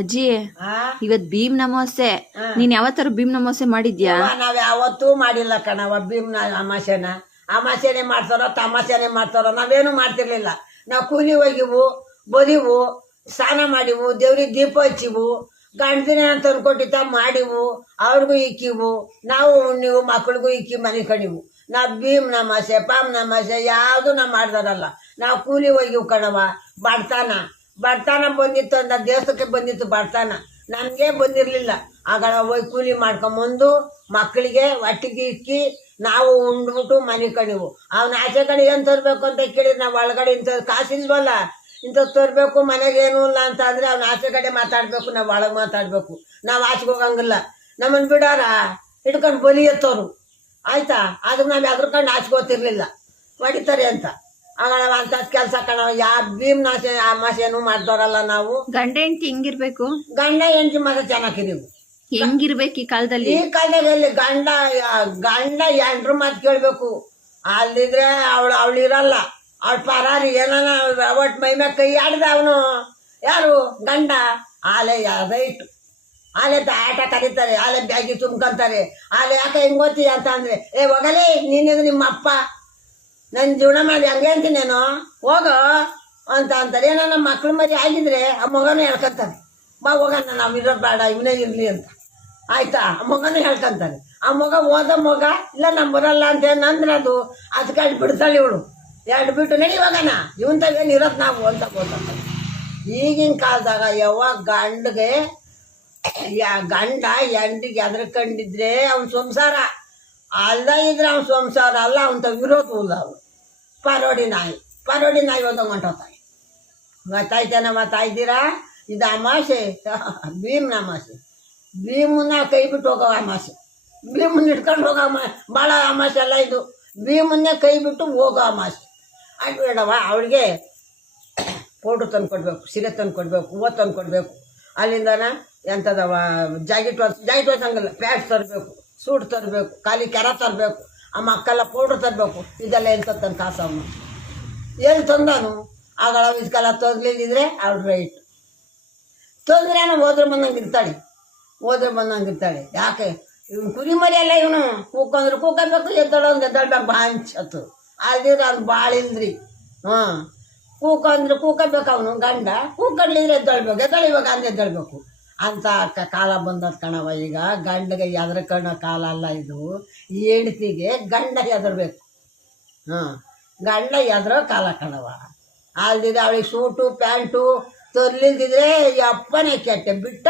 ಅಜ್ಜಿ ಇವತ್ ಭೀಮ್ ಅಮಾವಾಸ್ಯೆ. ನೀನ್ ಯಾವತ್ತಾರು ಭೀಮ್ ಅಮಾವಾಸ್ಯೆ ಮಾಡಿದ್ಯಾ? ನಾವ್ ಯಾವತ್ತೂ ಮಾಡಿಲ್ಲ ಕಣವ. ಭೀಮ್ನ ಅಮಾಸೆನೆ ಮಾಡ್ತಾರೋ ತಮಾಸೆನೆ ಮಾಡ್ತಾರೋ ನಾವೇನು ಮಾಡ್ತಿರ್ಲಿಲ್ಲ. ನಾವು ಕೂಲಿ ಹೋಗಿವು, ಬದಿವು, ಸ್ನಾನ ಮಾಡಿವು, ದೇವ್ರಿಗೆ ದೀಪ ಹಚ್ಚಿವು, ಗಂಡದಿನ ಅಂತ ಅನ್ಕೊಟ್ಟಿತ್ತ ಮಾಡಿವು, ಅವ್ರಿಗೂ ಇಕ್ಕಿವು, ನಾವು ಉಣ್ಣಿವು, ಮಕ್ಳಿಗೂ ಇಕ್ಕಿ ಮನೆ ಕಣಿವು. ನಾವು ಭೀಮ್ ನಮಾಸೆ ಪಾಮ್ ನಮಾಸೆ ಯಾವುದು ನಾವು ಮಾಡ್ದಾರಲ್ಲ. ನಾವು ಕೂಲಿ ಹೋಗಿವು ಕಣವ. ಬಡತನ ಬಂದಿತ್ತು ಅಂತ ದೇವಸ್ಥಕ್ಕೆ ಬಂದಿತ್ತು ಬಡತನ, ನಮಗೆ ಬಂದಿರಲಿಲ್ಲ. ಆಗ ಹೋಗಿ ಕೂಲಿ ಮಾಡ್ಕೊಂಬಂದು ಮಕ್ಕಳಿಗೆ ಒಟ್ಟಿಗೆ ಇಕ್ಕಿ ನಾವು ಉಂಡ್ಬಿಟ್ಟು ಮನೆ ಕಣಿವು. ಅವ್ನ ಆಚೆ ಕಡೆ ಏನು ತರಬೇಕು ಅಂತ ಕೇಳಿದ್ರೆ ನಾವು ಒಳಗಡೆ ಇಂಥದ್ದು ಕಾಸಿಲ್ವಲ್ಲ, ಇಂಥದ್ದು ತರಬೇಕು ಮನೆಗೆ ಏನೂ ಇಲ್ಲ ಅಂತ ಅಂದರೆ ಅವ್ನ ಆಚೆ ಕಡೆ ಮಾತಾಡಬೇಕು, ನಾವು ಒಳಗೆ ಮಾತಾಡಬೇಕು. ನಾವು ಆಚೆಗೆ ಹೋಗಂಗಿಲ್ಲ. ನಮ್ಮನ್ನು ಬಿಡಾರ ಹಿಡ್ಕೊಂಡು ಬಲಿ ಎತ್ತೋರು ಆಯ್ತಾ. ಅದಕ್ಕೆ ನಾವು ಎದ್ರಕೊಂಡು ಆಚೆಗೋತಿರ್ಲಿಲ್ಲ, ಹೊಡಿತಾರೆ ಅಂತ. ಆಗ ನಾವು ಅಂಥದ್ದು ಕೆಲಸ ಕಣ. ಯಾವ ಭೀಮ್ನಾಸೆ ಅಮಾಸೆನೂ ಮಾಡ್ತಾರಲ್ಲ ನಾವು. ಗಂಡ ಹೆಂಡತಿ ಹೆಂಗಿರ್ಬೇಕು? ಗಂಡ ಹೆಂಡತಿ ಮಾತ್ರ ಚೆನ್ನಾಗಿದ್ದೀವಿ. ಹೆಂಗಿರ್ಬೇಕು ಈ ಕಾಲದಲ್ಲಿ? ಈ ಕಾಲದಲ್ಲಿ ಗಂಡ ಎಂಟ್ರ ಮಾತು ಕೇಳಬೇಕು. ಅಲ್ಲಿದ್ರೆ ಅವಳು ಇರಲ್ಲ, ಅವಳು ಪರಾರಿ. ಏನಾನ ಒಟ್ಟು ಮೈ ಮ್ಯಾಗ ಕೈ ಆಡ್ದ ಅವನು ಯಾರು ಗಂಡ ಆಲೆ ರೈಟ್ ಆಲೆ ಆಟ ಕರೀತಾರೆ, ಆಲೆ ಬ್ಯಾಗಿ ತುಂಬ್ಕೊಂತಾರೆ. ಆಲೆ ಯಾಕೆ ಹೆಂಗ್ ಓದ್ತೀಯ ಅಂತ ಅಂದ್ರೆ ಹೋಗಲೇ ನೀನಿದು ನಿಮ್ಮ ಅಪ್ಪ ನನ್ನ ಜೀವನ ಮಾಡಿ ಹಂಗೆ ಅಂತೀನೇನೋ ಹೋಗೋ ಅಂತ ಅಂತಾರೆ. ಏನೋ ನಮ್ಮ ಮಕ್ಳು ಮರಿ ಆಗಿದ್ರೆ ಆ ಮಗನೂ ಹೇಳ್ಕೊಂತಾರೆ, ಬಾ ಹೋಗೋಣ ನಾವು ಇರೋದು ಬೇಡ ಇವನೇ ಇರಲಿ ಅಂತ ಆಯ್ತಾ. ಆ ಮಗನೂ ಹೇಳ್ಕೊಂತಾರೆ. ಆ ಮಗ ಹೋದ ಮಗ ಇಲ್ಲ ನಮ್ಮ ಬರಲ್ಲ ಅಂತ ಏನಂದ್ರೆ ಅದಕ್ಕೆ ಎರಡು ಬಿಡ್ತಾಳೆ ಇವಳು. ಎರಡು ಬಿಟ್ಟು ನಡಿ ಹೋಗೋಣ ಇವನ್ ತವೇನು ಇರೋದು ನಾವು ಅಂತ ಗೊತ್ತಾಗ್ತದೆ. ಈಗಿನ ಕಾಲದಾಗ ಯಾವಾಗ ಗಂಡ ಎಂಡಿಗೆ ಎದ್ರಕೊಂಡಿದ್ರೆ ಅವ್ನ ಸಂಸಾರ ಅಲ್ಲ, ಇದ್ರೆ ಅವ್ನ ಸಂಸಾರ ಅಲ್ಲ, ಅವನ ವಿರೋಧ ಇಲ್ಲ. ಅವನು ಪರೋಡಿ ನಾಯಿ ಓದಂಗೆ ಹೊಂಟೋತಾಯಿ. ಗೊತ್ತಾಯ್ತೇನ ಮಾತಾಯ್ತೀರಾ? ಇದು ಅಮಾಸೆ, ಭೀಮ್ನ ಅಮಾಸೆ. ಭೀಮನ್ನ ಕೈ ಬಿಟ್ಟು ಹೋಗೋ ಅಮಾಸೆ, ಭೀಮನ್ನ ಇಟ್ಕೊಂಡು ಹೋಗೋ ಭಾಳ ಅಮಾಸೆ ಅಲ್ಲ ಇದು. ಭೀಮನ್ನೇ ಕೈ ಬಿಟ್ಟು ಹೋಗೋ ಅಮಾಸೆ. ಅದು ಬೇಡವ. ಅವಳಿಗೆ ಪೌಡ್ರ್ ತಂದು ಕೊಡಬೇಕು, ಸೀರೆ ತಂದು ಕೊಡಬೇಕು, ಹೂವು ತಂದು ಕೊಡಬೇಕು. ಅಲ್ಲಿಂದನ ಎಂಥದವ ಜಾಕೆಟ್ ಹೊಸಂಗಿಲ್ಲ, ಪ್ಯಾಂಟ್ ತರಬೇಕು, ಸೂಟ್ ತರಬೇಕು, ಖಾಲಿ ಕೆರ ತರಬೇಕು, ಆ ಮಕ್ಕಳೆಲ್ಲ ಪೌಡ್ರ್ ತರಬೇಕು. ಇದೆಲ್ಲ ಎಲ್ಲಿ ತತ್ತಾನೆ ಕಾಸಮ್ಮ ಎಲ್ಲಿ ತಂದನು? ಆಗಳ ಇದಕ್ಕೆಲ್ಲ ತೊಂದ್ಲಿದ್ರೆ ಅವ್ಳು ರೈಟ್. ತೊಂದ್ರೆ ಹೋದ್ರೆ ಬಂದಂಗೆ ಇರ್ತಾಳೆ. ಯಾಕೆ ಇವನು ಕುರಿ ಮರಿ ಅಲ್ಲ, ಇವನು ಕೂಕೊಂಡ್ರೆ ಕೂಕಬೇಕು, ಎದ್ದಳ್ಬೇಕು ಬಾಂಚತ್ತು. ಅಲ್ದಿದ್ರೆ ಅವ್ನು ಭಾಳ ಇಲ್ದ್ರಿ. ಕೂಕೊಂಡ್ರೆ ಕೂಕಬೇಕು. ಅವನು ಗಂಡ ಕೂಕೊಂಡ್ಲಿದ್ರೆ ಎದ್ದಳ್ಬೇಕು, ಇವಾಗ ಅಂದ್ರೆ ಎದ್ದಳ್ಬೇಕು ಅಂತ ಕಾಲ ಬಂದದ ಕಣವ. ಈಗ ಗಂಡಗೆ ಎದ್ರಕಣ ಕಾಲ ಅಲ್ಲ ಇದು. ಹೆಂಡತಿಗೆ ಗಂಡ ಎದರ್ಬೇಕು. ಗಂಡ ಎದ್ರೋ ಕಾಲ ಕಣವ. ಅಲ್ದಿದ್ರೆ ಅವಳಿಗೆ ಸೂಟು ಪ್ಯಾಂಟು ತರ್ಲಿಲ್ದಿದ್ರೆ ಅಪ್ಪನೇ ಕೆಟ್ಟೆ ಬಿಟ್ಟ